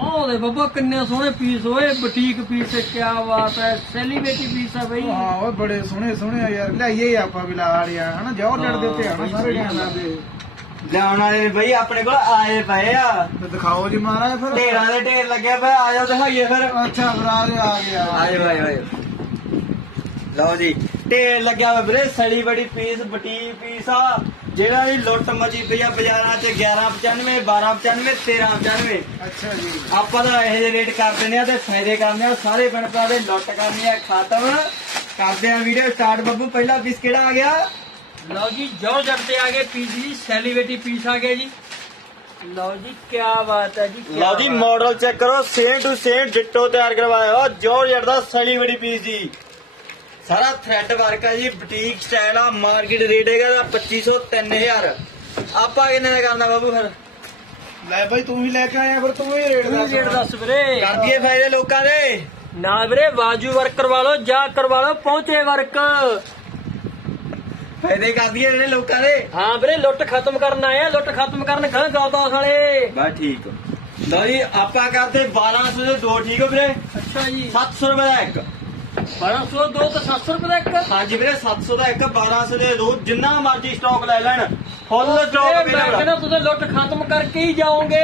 ਆਹ ਦੇ ਬੱਬਾ ਕਿੰਨੇ ਸੋਹਣੇ ਪੀਸ ਹੋਏ ਬੁਟੀਕ ਪੀਸ ਕੀ ਬਾਤ ਹੈ ਸੈਲੀਬ੍ਰਿਟੀ ਪੀਸ ਹੈ ਬਈ। ਹਾਂ ਉਹ ਬੜੇ ਸੋਹਣੇ ਸੋਹਣੇ ਆ ਯਾਰ। ਲਿਆਈਏ ਆਪਾਂ ਵੀ ਲਾ ਲਿਆ ਹਨਾ? ਜੌਰ ਜੜ ਦੇ ਉੱਤੇ ਆਣਾ ਸਾਰੇ ਡਿਜ਼ਾਈਨਾਂ ਦੇ ਲਿਆਉਣ ਵਾਲੇ ਬਈ ਆਪਣੇ ਕੋਲ ਆਏ ਪਏ ਆ। ਤੇ ਦਿਖਾਓ ਜੀ ਮਹਾਰਾਜ ਫਿਰ। ਢੇਰਾਂ ਦੇ ਢੇਰ ਲੱਗਿਆ ਪਿਆ ਆ ਜਾਓ ਦਿਖਾਈਏ ਫਿਰ। ਅੱਛਾ ਬਰਾਜ ਆ ਗਿਆ ਆਜੋ ਆਜੋ ਆਜੋ ਲਓ ਜੀ ਢੇਰ ਲੱਗਿਆ ਵਾ ਵੀਰੇ ਸੜੀ ਬੜੀ ਪੀਸ ਬੁਟੀਕ ਪੀਸ ਆ। ਜਿਹੜਾ ਇਹ ਲੁੱਟ ਮਚੀ ਪਈ ਆ ਬਾਜ਼ਾਰਾਂ 'ਚ 1195 1295 1395 ਅੱਛਾ ਜੀ। ਆਪਾਂ ਤਾਂ ਇਹ ਜਿਹੇ ਰੇਟ ਕਰ ਦਿੰਦੇ ਆ ਤੇ ਫਾਇਦੇ ਕਰਨੇ ਆ। ਸਾਰੇ ਪਿੰਡ ਭਰਾ ਦੇ ਲੁੱਟ ਕਰਨੀ ਆ ਖਤਮ। ਕਰਦੇ ਆ ਵੀਡੀਓ ਸਟਾਰਟ ਬੱਬੂ ਪਹਿਲਾ ਪੀਸ ਕਿਹੜਾ ਆ ਗਿਆ? ਲਓ ਜੀ ਜੋ ਜੱਟਦੇ ਆ ਗਏ ਪੀਸ ਜੀ ਸੈਲੀਬ੍ਰਿਟੀ ਪੀਸ ਆ ਗਏ ਜੀ। ਲਓ ਜੀ ਕੀ ਬਾਤ ਹੈ ਜੀ ਲਓ ਜੀ। ਮਾਡਲ ਚੈੱਕ ਕਰੋ। ਸੇਮ ਟੂ ਸੇਮ ਡਿਟੋ ਤਿਆਰ ਕਰਵਾਇਆ। ਜੋਰ ਜੜ ਦਾ ਬੜੀ ਪੀਸ ਜੀ। ਸਾਰਾ ਥ੍ਰੈਡ ਵਰਕ ਆ ਜੀ ਬੁਟੀਕ ਸਟਾਈਲ ਆ ਮਾਰਕੀਟ ਰੇਟ ਹੈਗਾ ਦਾ 2500 3000 ਆਪਾਂ ਕਿੰਨੇ ਦਾ ਕਰਨਾ ਬਾਬੂ ਫਿਰ? ਲੈ ਬਾਈ ਤੂੰ ਵੀ ਲੈ ਕੇ ਆਇਆ ਫਿਰ ਤੂੰ ਹੀ ਰੇਟ ਦੱਸ ਰੇਟ ਦੱਸ ਵੀਰੇ। ਕਰ ਦਈਏ ਫਾਇਦੇ ਲੋਕਾਂ ਦੇ। ਨਾ ਵੀਰੇ ਬਾਜੂ ਵਰਕ ਕਰਵਾ ਲਓ ਜਾਂ ਕਰਵਾ ਲਓ ਪਹੁੰਚੇ ਵਰਕ ਫਾਇਦੇ ਕਰ ਦਈਏ ਜਿਹੜੇ ਲੋਕਾਂ ਦੇ। ਹਾਂ ਵੀਰੇ ਲੁੱਟ ਖਤਮ ਕਰਨ ਆਏ ਆ ਲੁੱਟ ਖਤਮ ਕਰਨ ਗਾਂ ਗੌਦਾਸ ਵਾਲੇ। ਬਸ ਠੀਕ ਲਓ ਜੀ ਆਪਾਂ ਕਰਦੇ 1200 ਦੇ ਦੋ ਠੀਕ ਹੋ ਵੀਰੇ? ਅੱਛਾ ਜੀ। 700 ਰੁਪਏ ਦਾ ਇੱਕ। 1200 ਦੋ ਤਾਂ 700 ਰੁਪਏ ਦਾ ਇੱਕ। ਹਾਂਜੀ ਵੀਰੇ 700 ਦਾ ਇੱਕ 1200 ਦੇ ਦੋ ਜਿੰਨਾ ਮਰਜ਼ੀ ਸਟਾਕ ਲੈ ਲੈਣ। ਫੁੱਲ ਸਟਾਕ ਮੈਂ ਕਹਿੰਦਾ ਤੁਸੀਂ ਲੁੱਟ ਖਤਮ ਕਰਕੇ ਹੀ ਜਾਓਗੇ।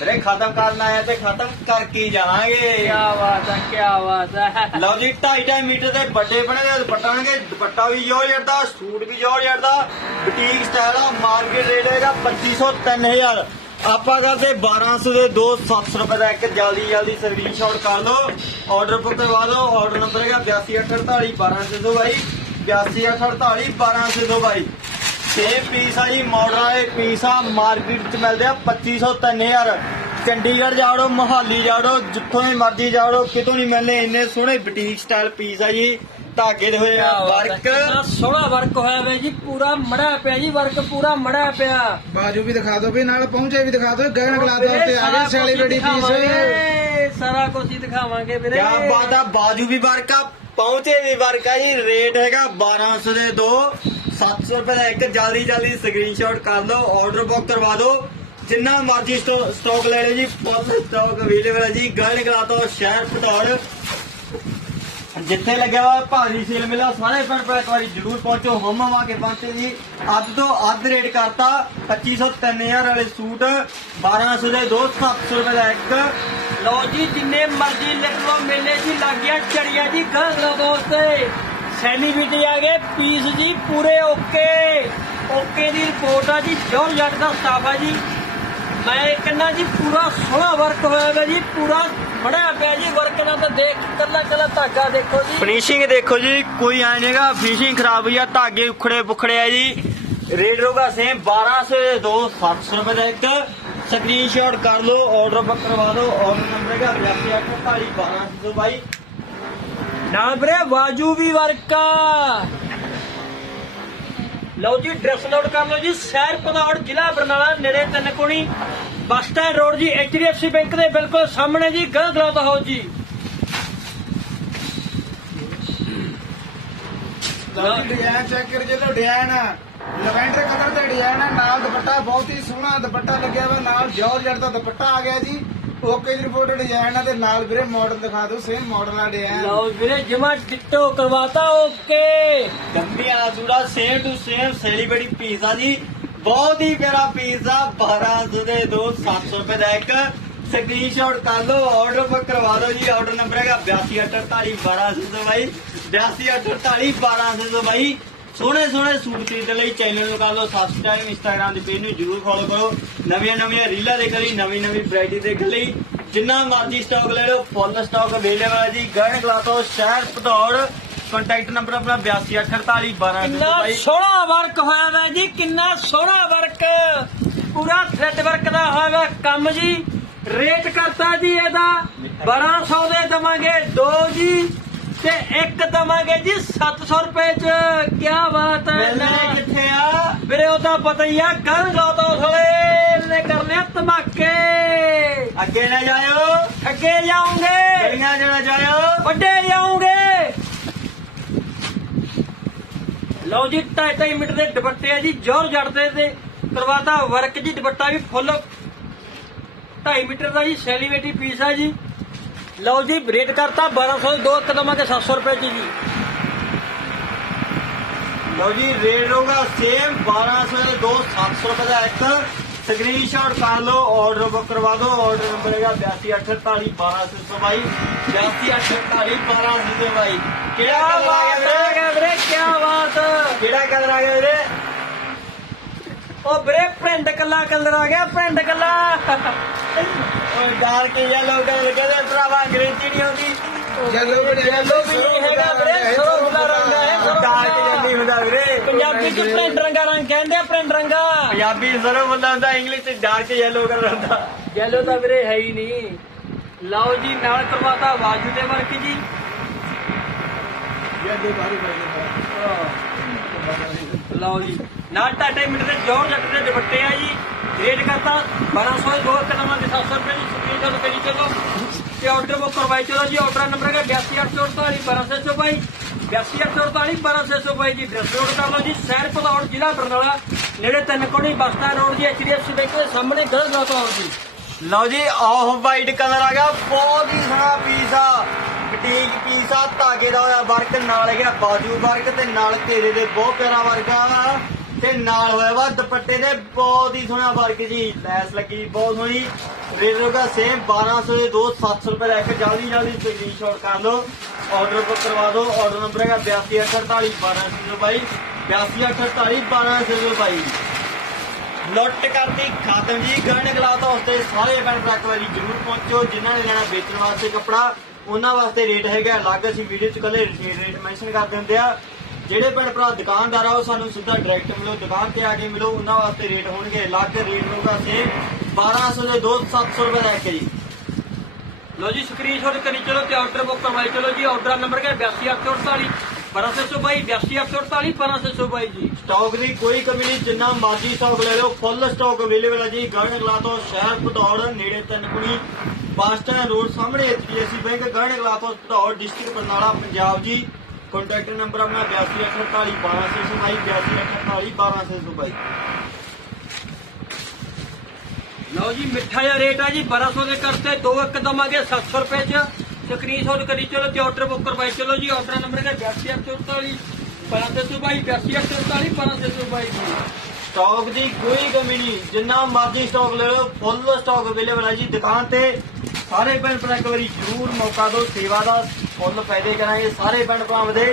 ਵੀਰੇ ਖਤਮ ਕਰਨ ਆਇਆ ਤੇ ਖਤਮ ਕਰਕੇ ਹੀ ਜਾਵਾਂਗੇ। ਕੀ ਬਾਤ ਹੈ ਕੀ ਬਾਤ ਹੈ। ਲਓ ਜੀ 2.5 ਮੀਟਰ ਦੇ ਵੱਡੇ ਬਣੇ ਦੇ ਦੁਪੱਟਾਂਗੇ। ਦੁਪੱਟਾ ਵੀ ਜੋਰ ਜੜਦਾ ਸੂਟ ਵੀ ਜੋਰ ਜੜਦਾ ਬੁਟੀਕ ਸਟਾਈਲ ਆ ਮਾਰਕੀਟ ਰੇਟ ਹੈਗਾ 2500 3000 ਆਪਾਂ ਕਰਦੇ 1200 ਦੇ ਦੋ 700 ਰੁਪਏ ਦਾ ਇੱਕ ਜਲਦੀ ਜਲਦੀ ਸਕਰੀਨਸ਼ਾਟ ਕਰ ਲਓ। ਆਰਡਰ ਬੁੱਕ ਕਰਵਾ ਦਿਓ ਆਰਡਰ ਨੰਬਰ ਹੈਗਾ 8248 1200 ਬਾਈ। 8248 1200 ਬਾਈ। ਸੇਮ ਪੀਸ ਆ ਜੀ ਮਾਡਲ ਵਾਲੇ ਪੀਸ ਆ। ਮਾਰਕੀਟ ਚ ਮਿਲਦੇ ਆ 2500 3000 ਚੰਡੀਗੜ੍ਹ ਜਾੜੋ, ਮੋਹਾਲੀ ਜਾੜੋ, ਜਿੱਥੋਂ ਵੀ ਮਰਜ਼ੀ ਜਾੜੋ, ਕਿਤੋਂ ਨਹੀਂ ਮਿਲਨੇ ਇੰਨੇ ਸੋਹਣੇ ਬੁਟੀਕ ਸਟਾਈਲ ਪੀਸ ਆ ਜੀ। ਧਾਗੇ ਦੇ ਹੋਏ ਆ ਵਰਕ। ਸੋਹਣਾ ਵਰਕ ਹੋਇਆ ਵੇ ਜੀ ਪੂਰਾ ਮੜਾ ਪਿਆ ਜੀ ਵਰਕ ਪੂਰਾ ਮੜਾ ਪਿਆ। ਬਾਜੂ ਵੀ ਦਿਖਾ ਦਿਓ ਵੀ ਨਾਲ ਪਹੁੰਚੇ ਵੀ ਦਿਖਾ ਦਿਓ ਗਗਨ ਗਲਾਦਾ ਉੱਤੇ ਆ ਗਏ ਸੈਲੀਬ੍ਰਿਟੀ ਪੀਸ ਸਾਰਾ ਕੁਝ ਹੀ ਦਿਖਾਵਾਂਗੇ ਵੀਰੇ। ਕਿਆ ਬਾਤ ਆ ਬਾਜੂ ਵੀ ਵਰਕ ਆ ਪਹੁੰਚੇ ਵੀ ਵਰਕ ਆ ਜੀ ਰੇਟ ਹੈਗਾ 1200 ਦੇ ਦੋ 700 ਰੁਪਏ ਦਾ ਇੱਕ ਜਲਦੀ ਜਲਦੀ ਸਕਰੀਨਸ਼ਾਟ ਕਰ ਲਓ ਆਰਡਰ ਬੁੱਕ ਕਰਵਾ ਦਿਓ। ਜਿੰਨਾ ਮਰਜ਼ੀ ਸਟਾਕ ਲੈ ਲਓ ਜੀ ਫੁੱਲ ਸਟਾਕ ਅਵੇਲੇਬਲ ਹੈ ਜੀ ਗਲਨ ਕਲਾ ਤੋਂ ਸ਼ਹਿਰ ਪਟੌੜ ਜਿੱਥੇ ਲੱਗਿਆ ਵਾ ਭਾਰੀ ਸੇਲ ਮਿਲਿਆ ਸਾਰੇ ਪਿੰਡ ਪਰ ਇੱਕ ਵਾਰੀ ਜਰੂਰ ਪਹੁੰਚੋ, ਹਮ ਕੇ ਪਹੁੰਚੇ ਜੀ ਅੱਧ ਤੋਂ ਅੱਧ ਰੇਟ ਕਰਤਾ 2500 3000 ਵਾਲੇ ਸੂਟ 1200 ਦੇ ਦੋ 700 ਰੁਪਏ ਦਾ ਇੱਕ। ਲਓ ਜੀ, ਜਿੰਨੇ ਮਰਜ਼ੀ ਲਿਖ ਲਓ, ਮੇਲੇ ਜੀ ਲੱਗ ਗਿਆ ਚੜੀਆਂ ਜੀ ਗਾਂਗਲਾ ਦੋਸਤੇ ਸੈਲੀਬ੍ਰਿਟੀ ਆ ਗਏ, ਪੀਸ ਜੀ ਪੂਰੇ ਓਕੇ। ਓਕੇ ਦੀ ਰਿਪੋਰਟ ਆ ਜੀ, ਜੋਰ ਜੱਟ ਦਾ ਸਟਾਫ ਆ ਜੀ। ਮੈਂ ਕਹਿੰਦਾ ਜੀ, ਪੂਰਾ ਸੋਹਣਾ ਵਰਕ ਹੋਇਆ ਹੋਇਆ ਜੀ, ਪੂਰਾ ਬੜਾ ਪਿਆ ਜੀ ਵਰਕ ਨਾਲ ਤਾਂ ਦੇਖ, ਕੱਲਾ ਕੱਲਾ ਧਾਗਾ ਦੇਖੋ ਜੀ। ਫਿਨਿਸ਼ਿੰਗ ਦੇਖੋ ਜੀ, ਕੋਈ ਐ ਨਹੀਂਗਾ ਫਿਨਿਸ਼ਿੰਗ ਖਰਾਬ ਹੋਈ ਆ, ਧਾਗੇ ਉਖੜੇ ਬੁਖੜੇ ਆ ਜੀ। ਰੇਟ ਹੋਗਾ ਸੇਮ 1200 ਦੇ 700 ਰੁਪਏ ਦਾ ਇੱਕ। ਸਕਰੀਨਸ਼ਾਟ ਕਰ ਲਓ ਆਰਡਰ ਕਰਵਾ ਦਿਓ ਆਰਡਰ ਨੰਬਰ ਹੈਗਾ 8248 1200 ਬਾਈ। ਨਾਲ ਵੀਰੇ ਬਾਜੂ ਵੀ ਵਰਕਾ। ਲਓ ਜੀ ਡਰੈਸ ਨੋਟ ਕਰ ਲਓ ਜੀ, ਸ਼ਹਿਰ ਪਧੌੜ ਜ਼ਿਲ੍ਹਾ ਬਰਨਾਲਾ, ਨੇੜੇ Tinkoni, bus stand road ਜੀ ਐਚਡੀਐਫਸੀ ਬੈਂਕ ਦੇ ਬਿਲਕੁਲ ਸਾਹਮਣੇ ਜੀ ਗਾਂ ਗਲੌਤ ਹਾਊਸ ਜੀ। ਡਿਜ਼ਾਈਨ ਚੈੱਕ ਕਰ ਜੇ ਲੋ ਡਿਜ਼ਾਈਨ ਲਵੈਂਡਰ ਕਲਰ ਦਾ ਡਿਜ਼ਾਈਨ ਹੈ, ਨਾਲ ਦੁਪੱਟਾ ਬਹੁਤ ਹੀ ਸੋਹਣਾ ਦੁਪੱਟਾ ਲੱਗਿਆ ਹੋਇਆ ਨਾਲ ਜੌਰ ਜੜ ਦਾ ਦੁਪੱਟਾ ਆ ਗਿਆ ਜੀ। ਓਕੇ ਦੀ ਰਿਪੋਰਟ ਡਿਜ਼ਾਈਨ ਹੈ ਤੇ ਨਾਲ ਵੀਰੇ ਮਾਡਲ ਦਿਖਾ ਦਿਓ ਸੇਮ ਮਾਡਲ ਦਾ ਡਿਜ਼ਾਈਨ ਲਓ ਵੀਰੇ ਜਮਾ ਟਿਕਟੋ ਕਰਵਾਤਾ ਓਕੇ। ਗੰਭੀਰਾ ਸੂੜਾ ਸੇਮ ਟੂ ਸੇਮ ਸੈਲੀਬ੍ਰਿਟੀ ਪੀਜ਼ਾ ਜੀ। ਬਹੁਤ ਹੀ ਪਿਆਰਾ ਪੀਜ਼ਾ 1200 ਦੇ ਦੋ 700 ਰੁਪਏ ਦਾ ਇੱਕ। ਸਕਰੀਨਸ਼ਾਟ ਕਰ ਲਓ ਆਰਡਰ ਬੁੱਕ ਕਰਵਾ ਦਿਓ ਜੀ। ਆਰਡਰ ਨੰਬਰ ਹੈਗਾ 8248 1200 ਬਾਈ। 8248 1200 ਬਾਈ। ਸੋਹਣੇ ਸੋਹਣੇ ਸੂਟ ਖਰੀਦਣ ਲਈ ਚੈਨਲ ਨੂੰ ਕਰ ਲਓ ਸਬਸਕ੍ਰਾਈਬ ਇੰਸਟਾਗ੍ਰam ਦੀ ਪੇਜ ਨੂੰ ਜਰੂਰ ਫੋਲੋ ਕਰੋ। ਨਵੀਆਂ ਨਵੀਆਂ ਰੀਲਾਂ ਦੇਖਣ ਲਈ ਨਵੀਂ ਨਵੀਂ ਵੈਰਾਈਟੀ ਦੇਖਣ ਲਈ। ਜਿੰਨਾ ਮਰਜ਼ੀ ਸਟਾਕ ਲੈ ਲਓ ਫੁੱਲ ਸਟਾਕ ਅਵੇਲੇਬਲ ਹੈ ਜੀ। ਗੜਨ ਕਲਾਤੋਂ ਸ਼ਹਿਰ ਪਧੌੜ ਕੰਟੈਕਟ ਨੰਬਰ ਆਪਣਾ 8248 1200 ਕਿੰਨਾ ਸੋਹਣਾ ਵਰਕ ਹੋਇਆ ਵਾ ਜੀ ਕਿੰਨਾ ਸੋਹਣਾ ਵਰਕ ਪੂਰਾ ਥ੍ਰੈਡ ਵਰਕ ਦਾ ਹੋਇਆ ਵਾ ਕੰਮ ਜੀ। ਰੇਟ ਕਰਤਾ ਜੀ ਇਹਦਾ। 1200 ਦੇ ਦਵਾਂਗੇ। ਦੋ ਜੀ। ਤੇ ਇੱਕ ਦਵਾਂਗੇ ਜੀ 700 ਰੁਪਏ ਚ। ਕੀ ਬਾਤ ਹੈ। ਮਿਲਣੇ ਕਿੱਥੇ ਆ? ਵੀਰੇ ਉਹ ਤਾਂ ਪਤਾ ਹੀ ਆ ਗਨ ਗਾਉਤਾ ਥਲੇ ਨੇ ਕਰਨੇ ਆ ਧਮਾਕੇ। ਅੱਗੇ ਨਾ ਜਾਇਓ। ਅੱਗੇ ਜਾਉਂਗੇ ਗਲੀਆਂ ਜਿਹੜਾ ਜਾਇਓ? ਵੱਡੇ ਜਾਉਂਗੇ ਲਓ ਜੀ ਢਾਈ ਢਾਈ ਮੀਟਰ ਦੇ ਦੁਪੱਟੇ ਆ ਜੀ ਜੋਰ ਜੜਦੇ ਤੇ ਕਰਵਾਤਾ ਵਰਕ ਜੀ ਦੁਪੱਟਾ ਵੀ ਫੁੱਲ। 2.5 ਮੀਟਰ ਦਾ ਜੀ ਸੈਲੀਵੇਟੀ ਪੀਸ ਹੈ ਜੀ। ਲਓ ਜੀ ਰੇਟ ਕਰਤਾ 1200 ਦੋ ਇੱਕ ਦਵਾਂਗੇ 700 ਰੁਪਏ ਚ ਜੀ। ਲਓ ਜੀ ਰੇਟ ਰਹੂਗਾ ਸੇਮ 1200 ਦੇ ਦੋ 700 ਰੁਪਏ ਦਾ ਇੱਕ। ਸਕਰੀਨਸ਼ਾਟ ਕਰ ਲਓ ਆਰਡਰ ਬੁੱਕ ਕਰਵਾ ਦਿਓ ਆਰਡਰ ਨੰਬਰ ਹੈਗਾ 8248 1200 ਬਾਈ 8248 1200 ਬਾਈ ਕਿਹੜਾ ਕਿਆ ਕਲਰ ਆ ਬਾਤ ਗਿਆ ਹੈ ਵੀਰੇ? ਵੀਰੇ ਕੀ ਬਾਤ। ਕਿਹੜਾ ਕਲਰ ਆ ਗਿਆ ਵੀਰੇ? ਉਹ ਵੀਰੇ ਪ੍ਰਿੰਟ ਕੱਲਾ ਕਲਰ ਆ ਗਿਆ ਪ੍ਰਿੰਟ ਕੱਲਾ। ਓਏ ਡਾਰਕ ਯੈਲੋ ਕਲਰ ਕਹਿੰਦੇ ਭਰਾਵਾ ਅੰਗਰੇਜ਼ੀ ਨਹੀਂ ਆਉਂਦੀ। ਯੈਲੋ ਵੀ Yellow ਵੀ ਨਹੀਂ ਹੈਗਾ ਵੀਰੇ, ਸਰੋਂ ਦਾ ਰੰਗ ਹੈ, ਸਰੋਂ ਦਾ। ਡਾਰਕ ਜੰਨੀ ਹੁੰਦਾ ਵੀਰੇ ਪੰਜਾਬੀ ਚ ਪ੍ਰਿੰਟ ਰੰਗਾ ਰੰਗ ਕਹਿੰਦੇ ਆ ਪ੍ਰਿੰਟ ਰੰਗਾ। ਪੰਜਾਬੀ ਜ਼ਰੂਰ ਬੰਦਾ ਹੁੰਦਾ ਇੰਗਲਿਸ਼ ਚ ਡਾਰਕ ਯੈਲੋ ਕਲਰ ਹੁੰਦਾ। ਯੈਲੋ ਤਾਂ ਵੀਰੇ ਹੈ ਹੀ ਨਹੀਂ। ਲਓ ਜੀ ਨਾਲ ਕਰਵਾਤਾ ਬਾਜੂ ਦੇ ਵਰਕ ਜੀ। ਯੈਲੋ ਬਾਰੀ ਬਾਰੀ ਲਓ ਜੀ ਨਾਲ ਟਾਟੇ ਮੀਟਰ ਦੇ ਜੋਰ ਜੱਟ ਦੇ ਦੁਪੱਟੇ ਆ ਜੀ। ਰੇਟ ਕਰਤਾ। 1200 ਦੋ ਕਦਮਾਂ ਦੇ 700 ਰੁਪਏ ਦੀ ਸਕਰੀਨ ਤੇ ਕਰੀ ਚਲੋ। ਤੇ ਆਰਡਰ ਬੁੱਕ ਕਰਵਾਈ। ਚਲੋ ਜੀ ਆਰਡਰ ਨੰਬਰ ਹੈਗਾ 8248 1222 8248 1222 ਜੀ ਡਰੈਸ ਰੋਡ ਕਰ ਲਓ ਜੀ। ਸ਼ਹਿਰ ਭਲੌੜ ਜ਼ਿਲ੍ਹਾ ਬਰਨਾਲਾ, ਨੇੜੇ ਤਿੰਨ ਕੋਣੀ ਬਸਤਾ ਰੋਡ ਜੀ ਐਚਡੀਐਫਸੀ ਬੈਂਕ ਦੇ ਸਾਹਮਣੇ ਗਲਤ ਨਾ ਤੋਂ ਜੀ। ਲਓ ਜੀ ਆਫ ਵਾਈਟ ਕਲਰ ਆ ਗਿਆ। ਬਹੁਤ ਹੀ ਸੋਹਣਾ ਪੀਸ ਆ। ਬਟੀਕ ਪੀਸ ਆ। ਧਾਗੇ ਦਾ ਹੋਇਆ ਵਰਕ ਨਾਲ ਹੈਗਾ ਬਾਜੂ ਵਰਕ ਤੇ ਨਾਲ ਘੇਰੇ ਦੇ ਬਹੁਤ ਪਿਆਰਾ ਵਰਕ ਆ। ਤੇ ਨਾਲ ਹੋਇਆ ਵਾ ਦੁਪੱਟੇ ਦੇ, ਬਹੁਤ ਹੀ ਸੋਹਣਾ ਵਰਕ ਜੀ, ਲੈਸ ਲੱਗੀ, ਬਹੁਤ ਸੋਹਣੀ। ਰੇਟ ਹੋਗਾ ਸੇਮ 1200 ਦੇ ਦੋ 700 ਰੁਪਏ ਦਾ ਇੱਕ ਜਲਦੀ ਜਲਦੀ ਸਕਰੀਨਸ਼ਾਟ ਕਰ ਲਓ। ਆਰਡਰ ਬੁੱਕ ਕਰਵਾ ਦਿਓ ਆਰਡਰ ਨੰਬਰ ਹੈਗਾ 8248 1200 ਬਾਈ। ਲੁੱਟ ਕਰਦੀ ਖਾਤਮ ਜੀ ਗਰਣ ਗਲਾਤ ਹਸਤੇ ਸਾਰੇ ਭੈਣ ਭਰਾ ਇੱਕ ਵਾਰੀ ਜਰੂਰ ਪਹੁੰਚੋ ਜਿਨ੍ਹਾਂ ਨੇ ਲੈਣਾ ਵੇਚਣ ਵਾਸਤੇ ਕੱਪੜਾ। ਉਹਨਾਂ ਵਾਸਤੇ ਰੇਟ ਹੈਗਾ, ਅਲੱਗ ਅਸੀਂ ਵੀਡੀਓ 'ਚ ਕੱਲੇ ਰੇਟ ਮੈਂਸ਼ਨ ਕਰ ਦਿੰਦੇ ਆ। ਜਿਹੜੇ ਭੈਣ ਭਰਾ ਦੁਕਾਨਦਾਰ ਆ, ਉਹ ਸਾਨੂੰ ਸਿੱਧਾ ਡਾਇਰੈਕਟ ਮਿਲੋ, ਦੁਕਾਨ ਤੇ ਆ ਕੇ ਮਿਲੋ, ਉਹਨਾਂ ਵਾਸਤੇ ਰੇਟ ਹੋਣਗੇ, ਅਲੱਗ ਰੇਟ ਹੋਊਗਾ ਸੇਮ 1200 ਦੇ ਦੋ 700 ਰੁਪਏ ਦਾ ਇੱਕ ਜੀ। ਲਓ ਜੀ ਸਕਰੀਨਸ਼ਾਟ ਕਰੀ, ਚਲੋ ਤੇ ਆਰਡਰ ਬੁੱਕ ਕਰਵਾਈ। ਚਲੋ ਜੀ ਆਰਡਰ ਨੰਬਰ ਹੈ 8248 1222 8248 1222 ਜੀ। ਸਟਾਕ ਦੀ ਕੋਈ ਕਮੀ ਨਹੀਂ, ਜਿੰਨਾ ਮਰਜ਼ੀ ਸਟਾਕ ਲੈ ਲਓ ਫੁੱਲ ਸਟਾਕ ਅਵੇਲੇਬਲ ਹੈ ਜੀ। ਗੜਨ ਗਲਾ ਤੋਂ ਸ਼ਹਿਰ ਪਟੌੜ ਨੇੜੇ ਤਨਕੁਣੀ ਬੱਸ ਸਟੈਂਡ ਰੋਡ ਸਾਹਮਣੇ ਐਚਡੀਐਫਸੀ ਬੈਂਕ ਗੜਨ ਗਲਾ ਤੋਂ ਭਦੌੜ ਡਿਸਟ੍ਰਿਕਟ ਬਰਨਾਲਾ, ਪੰਜਾਬ ਜੀ। ਕੰਟੈਕਟ ਨੰਬਰ ਆਪਣਾ 8248 1222 8248 1222 ਲਓ ਜੀ ਮਿੱਠਾ ਜਿਹਾ ਰੇਟ ਆ ਜੀ 1200 ਦੇ ਕਰਤੇ ਦੋ ਇੱਕ ਦਵਾਂਗੇ 700 ਰੁਪਏ ਚ। ਸਕਰੀਨਸ਼ਾਟ ਕਰੀ ਚਲੋ ਤੇ ਆਰਡਰ ਬੁੱਕ ਕਰਵਾਈ ਚਲੋ ਜੀ ਆਰਡਰ ਨੰਬਰ ਹੈ 8248 1222 8248 1222 ਜੀ। ਸਟਾਕ ਦੀ ਕੋਈ ਕਮੀ ਨਹੀਂ ਜਿੰਨਾ ਮਰਜ਼ੀ ਸਟਾਕ ਲੈ ਲਓ ਫੁੱਲ ਸਟਾਕ ਅਵੇਲੇਬਲ ਹੈ ਜੀ। ਦੁਕਾਨ ਤੇ ਸਾਰੇ ਭੈਣ ਭਰਾ ਇੱਕ ਵਾਰੀ ਜ਼ਰੂਰ ਮੌਕਾ ਦਿਓ ਸੇਵਾ ਦਾ ਫੁੱਲ ਫਾਇਦੇ ਕਰਾਂਗੇ ਸਾਰੇ ਭੈਣ ਭਰਾਵਾਂ ਦੇ।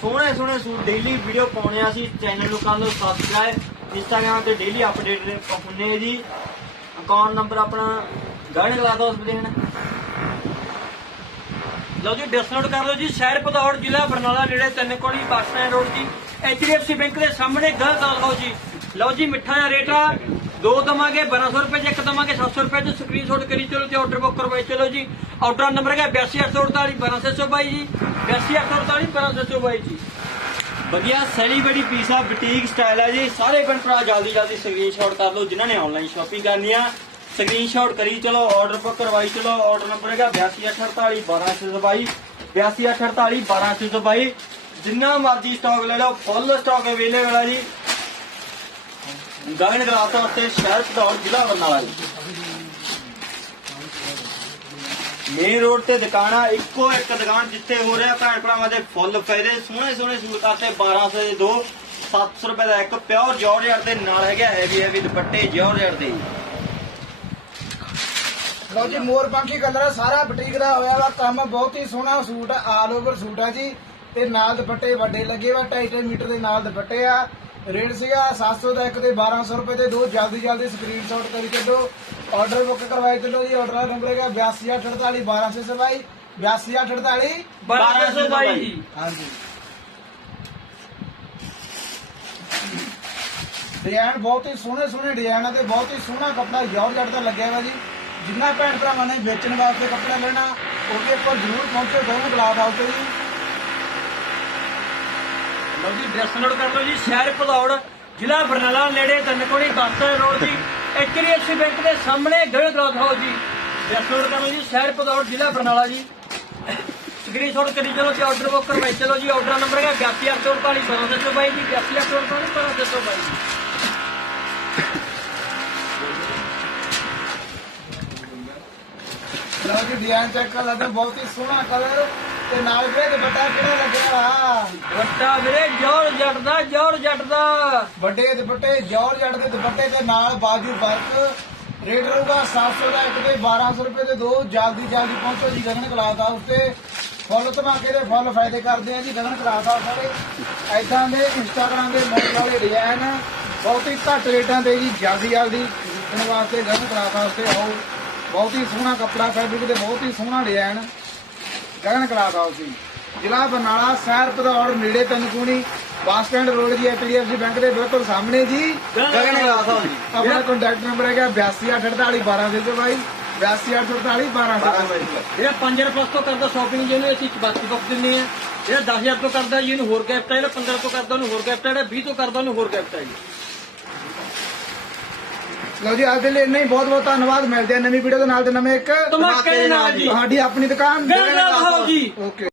ਸੋਹਣੇ ਸੋਹਣੇ ਸੂਟ ਡੇਲੀ ਵੀਡੀਓ ਪਾਉਣੇ ਆ ਅਸੀਂ। ਚੈਨਲ ਨੂੰ ਕਰ ਲਓ ਸਬਸਕ੍ਰਾਈਬ ਇੰਸਟਾਗ੍ਰਾਮ ਤੇ ਡੇਲੀ ਅਪਡੇਟ ਹੁੰਨੇ ਜੀ। ਅਕਾਊਂਟ ਨੰਬਰ ਆਪਣਾ ਗਾਣੇ ਲਾ ਦੋ ਉਸ ਦੇਣ ਲਓ ਜੀ ਡਿਸਕਾਊਂਟ ਕਰ ਲਓ ਜੀ। ਸ਼ਹਿਰ ਭਦੌੜ ਜ਼ਿਲ੍ਹਾ ਬਰਨਾਲਾ ਨੇੜੇ Tinkoni bus stand road ਜੀ। ਐਚਡੀਐਫਸੀ ਬੈਂਕ ਦੇ ਸਾਹਮਣੇ ਗਲਤ ਆ ਲਓ ਜੀ। ਲਓ ਜੀ, ਮਿੱਠਾ ਜਿਹਾ ਰੇਟ ਆ। ਦੋ ਦਵਾਂਗੇ 1200 ਰੁਪਏ ਚ ਇੱਕ ਦਵਾਂਗੇ 700 ਰੁਪਏ ਚ ਸਕਰੀਨਸ਼ਾਟ ਕਰੀ, ਚਲੋ ਤੇ ਆਰਡਰ ਬੁੱਕ ਕਰਵਾਈ, ਚਲੋ ਜੀ। ਆਰਡਰ ਨੰਬਰ ਹੈਗਾ 8248 1222 ਜੀ। 8248 1222 ਜੀ। ਵਧੀਆ, ਸੈਲੀ ਬੜੀ ਪੀਸਾ ਆ ਬੁਟੀਕ ਸਟਾਈਲ ਹੈ ਜੀ। ਸਾਰੇ ਭੈਣ ਭਰਾ ਜਲਦੀ ਜਲਦੀ ਸਕਰੀਨਸ਼ਾਟ ਕਰ ਲਓ, ਜਿਨ੍ਹਾਂ ਨੇ ਆਨਲਾਈਨ ਸ਼ਾਪਿੰਗ ਕਰਨੀ ਆ। ਸਕਰੀਨਸ਼ਾਟ ਕਰੀ, ਚਲੋ ਆਰਡਰ ਬੁੱਕ ਕਰਵਾਈ, ਚਲੋ ਆਰਡਰ ਨੰਬਰ ਹੈਗਾ 8248 1222 8248 1222 ਜਿੰਨਾ ਮਰਜ਼ੀ ਸਟਾਕ ਲੈ ਲਓ ਫੁੱਲ ਸਟਾਕ ਅਵੇਲੇਬਲ ਹੈ ਜੀ। ਗਾਇਨ ਗਲਾਸ ਉੱਤੇ ਸ਼ਹਿਰ ਭਦੌੜ ਜ਼ਿਲ੍ਹਾ ਬਰਨਾਲਾ ਜੀ। ਮੇਨ ਰੋਡ ਤੇ ਦੁਕਾਨਾਂ ਇੱਕੋ ਇੱਕ ਦੁਕਾਨ ਜਿੱਥੇ ਹੋ ਰਿਹਾ ਭੈਣ ਭਰਾਵਾਂ ਦੇ ਫੁੱਲ ਫਾਇਦੇ। ਸੋਹਣੇ ਸੋਹਣੇ ਸੂਟ ਕਰਤੇ 1200 ਦੇ ਦੋ 700 ਰੁਪਏ ਦਾ ਇੱਕ ਪਿਓਰ ਜਾਰਜਟ ਦੇ ਨਾਲ ਹੈਗਾ ਹੈਵੀ ਹੈਵੀ ਦੁਪੱਟੇ ਜਾਰਜਟ ਦੇ। ਲਓ ਜੀ, ਮੋਰ ਪੰਖੀ ਕਲਰ ਸਾਰਾ ਬਟੀਕ ਦਾ ਹੋਇਆ ਵਾ, ਕੰਮ ਬਹੁਤ ਹੀ ਸੋਹਣਾ ਸੂਟ ਆਲ ਓਵਰ ਸੂਟ ਆ ਜੀ। ਤੇ ਨਾਲ ਦੁਪੱਟੇ ਵੱਡੇ ਲੱਗੇ ਵਾ 2.5 ਮੀਟਰ ਦੇ ਨਾਲ ਦੁਪੱਟੇ ਆ। ਰੇਟ ਸੀਗਾ 700 ਦਾ ਇੱਕ ਤੇ 1200 ਰੁਪਏ ਦੇ ਦੋ ਜਲਦੀ ਜਲਦੀ ਸਕਰੀਨਸ਼ਾਟ ਕਰੀ ਚੱਲੋ ਆਰਡਰ ਬੁੱਕ ਕਰਵਾਈ ਚੱਲੋ ਜੀ ਆਰਡਰ ਨੰਬਰ ਹੈਗਾ 8248 1222 8248 1222 ਜੀ ਹਾਂਜੀ। ਡਿਜ਼ਾਈਨ ਬਹੁਤ ਹੀ ਸੋਹਣੇ ਸੋਹਣੇ ਡਿਜ਼ਾਈਨ ਆ ਤੇ ਬਹੁਤ ਹੀ ਸੋਹਣਾ ਕੱਪੜਾ ਜਾਰਜਟ ਦਾ ਲੱਗਿਆ ਵਾ ਜੀ। ਜਿੰਨਾ ਭੈਣ ਭਰਾਵਾਂ ਨੇ ਵੇਚਣ ਵਾਸਤੇ ਕੱਪੜਾ ਲੈਣਾ ਉਹ ਵੀ ਇੱਕ ਵਾਰ ਜ਼ਰੂਰ ਪਹੁੰਚੋ ਦੋਵੇਂ ਗਲਾਸ ਤੇ ਜੀ। ਲਓ ਜੀ ਡਰੈਸ ਨੋਟ ਕਰ ਲਓ ਜੀ, ਸ਼ਹਿਰ ਭਦੌੜ ਜ਼ਿਲ੍ਹਾ ਬਰਨਾਲਾ, ਨੇੜੇ ਤਨਕੋਣੀ ਬੱਸ ਰੋਡ ਜੀ ਐਚਡੀਐਫਸੀ ਬੈਂਕ ਦੇ ਸਾਹਮਣੇ ਗਏ ਗ੍ਰੋਥ ਹਾਊਸ ਜੀ। ਡਰੈਸ ਨੋਟ ਕਰ ਲਓ ਜੀ, ਸ਼ਹਿਰ ਭਦੌੜ ਜ਼ਿਲ੍ਹਾ ਬਰਨਾਲਾ ਜੀ। ਸਕਰੀਨਸ਼ਾਟ ਕਰੀ ਚਲੋ ਤੇ ਆਰਡਰ ਬੁੱਕ ਕਰਵਾਈ ਚਲੋ ਜੀ ਆਰਡਰ ਨੰਬਰ ਹੈਗਾ 8248 1222 ਜੀ 8248 1222 ਲਓ ਜੀ ਡਿਜ਼ਾਈਨ ਚੈੱਕ ਕਰ ਲੈਂਦੇ ਬਹੁਤ ਹੀ ਸੋਹਣਾ ਕਲਰ ਤੇ ਨਾਲ ਵੀਰੇ ਦੁਪੱਟਾ ਕਿਹੜਾ ਲੱਗਿਆ? ਆ ਵੱਟਾ ਵੀਰੇ ਜੋਰ ਜੱਟ ਦਾ ਜੋਰ ਜੱਟ ਦਾ ਵੱਡੇ ਦੁਪੱਟੇ ਜੌਰ ਜੱਟ ਦੇ ਦੁਪੱਟੇ ਦੇ ਨਾਲ ਬਾਜੂ ਵਰਕ ਰੇਟ ਰਹੂਗਾ 700 ਦਾ ਇੱਕ ਤੇ 1200 ਰੁਪਏ ਦੇ ਦੋ। ਜਲਦੀ ਜਲਦੀ ਪਹੁੰਚੋ ਜੀ ਗਗਨ ਕਲਾਸ ਹਾਊਸ ਤੇ। ਫੁੱਲ ਧਮਾਕੇ ਦੇ ਫੁੱਲ ਫਾਇਦੇ ਕਰਦੇ ਆ ਜੀ ਗਗਨ ਕਲਾਸ ਹਾਊਸ ਵਾਲੇ। ਐਦਾਂ ਦੇ ਇੰਸਟਾਗ੍ਰਾਮ ਦੇ ਮੋਡਲ ਵਾਲੇ ਡਿਜ਼ਾਈਨ ਬਹੁਤ ਹੀ ਘੱਟ ਰੇਟਾਂ ਤੇ ਜੀ ਜਲਦੀ ਜਲਦੀ ਖਰੀਦਣ ਵਾਸਤੇ ਗਗਨ ਕਲਾਸ ਹਾਊਸ ਤੇ ਆਓ। ਬਹੁਤ ਹੀ ਸੋਹਣਾ ਕੱਪੜਾ ਫੈਬਰਿਕ ਤੇ ਬਹੁਤ ਹੀ ਸੋਹਣਾ ਡਿਜ਼ਾਈਨ ਗਗਨ ਕਲਾਸ ਹਾਊਸ ਜੀ ਜ਼ਿਲ੍ਹਾ ਬਰਨਾਲਾ ਸ਼ਹਿਰ ਭਦੌੜ ਨੇੜੇ ਤਨਕੂਣੀ ਬੱਸ ਸਟੈਂਡ ਰੋਡ ਜੀ ਐਚਡੀਐਫਸੀ ਬੈਂਕ ਦੇ ਬਿਲਕੁਲ ਸਾਹਮਣੇ ਜੀ। ਗਗਨ ਕਲਾਸ ਹਾਊਸ ਜੀ। ਆਪਣਾ ਕੰਟੈਕਟ ਨੰਬਰ ਹੈਗਾ 8248 12 ਬਾਈ। 8248 12 ਜਿਹੜਾ 5000 ਪਲੱਸ ਤੋਂ ਕਰਦਾ ਸ਼ਾਪਿੰਗ ਜਿਹਨੂੰ ਅਸੀਂ 32 ਬੁੱਕ ਦਿੰਨੇ ਆ ਜਿਹੜਾ 10000 ਤੋਂ ਕਰਦਾ ਜੀ ਇਹਨੂੰ ਹੋਰ ਗਿਫਟ ਹੈ ਜਿਹੜਾ 15 ਤੋਂ ਕਰਦਾ ਉਹਨੂੰ ਹੋਰ ਗਿਫਟ ਹੈ ਜਿਹੜਾ 20 ਤੋਂ ਕਰਦਾ ਉਹਨੂੰ ਹੋਰ ਗਿਫਟ ਹੈ ਜੀ। ਲਓ ਜੀ ਅੱਜ ਦੇ ਲਈ ਇੰਨਾ ਹੀ। ਬਹੁਤ ਬਹੁਤ ਧੰਨਵਾਦ। ਮਿਲਦੇ ਆ ਨਵੀਂ ਵੀਡੀਓ ਦੇ ਨਾਲ ਤੇ ਨਵੇਂ ਇੱਕ ਧਮਾਕੇ ਦੇ ਨਾਲ ਜੀ। ਤੁਹਾਡੀ ਆਪਣੀ ਦੁਕਾਨ। ਕਲਾਸ ਹਾਊਸ ਜੀ। ਓਕੇ